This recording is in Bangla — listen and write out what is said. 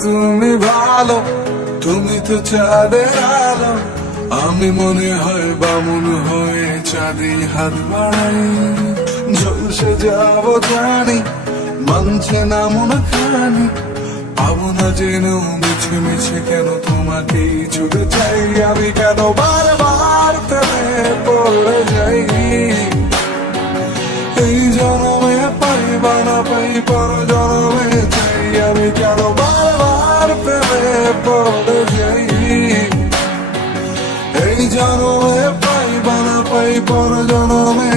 তুমি ভালো, তুমি তো চাঁদের আলো। আমি মনে হয় বামুন হয়ে চাঁদে হাত বাড়াই। ঝলসে যাব জানি, মানছে না মন খানি। পাবো না যেন মিছে মিছে কেন তোমাকেই ছুটে চাই। আমি কেন বারবার প্রেমে পড়ে যাই। এই জনমে পাই বা না পাই, পর জনমে চাই। আমি কেন বারবার প্রেমে পড়ে যাই। এই জনমে পাই বা না পাই, পর জনমে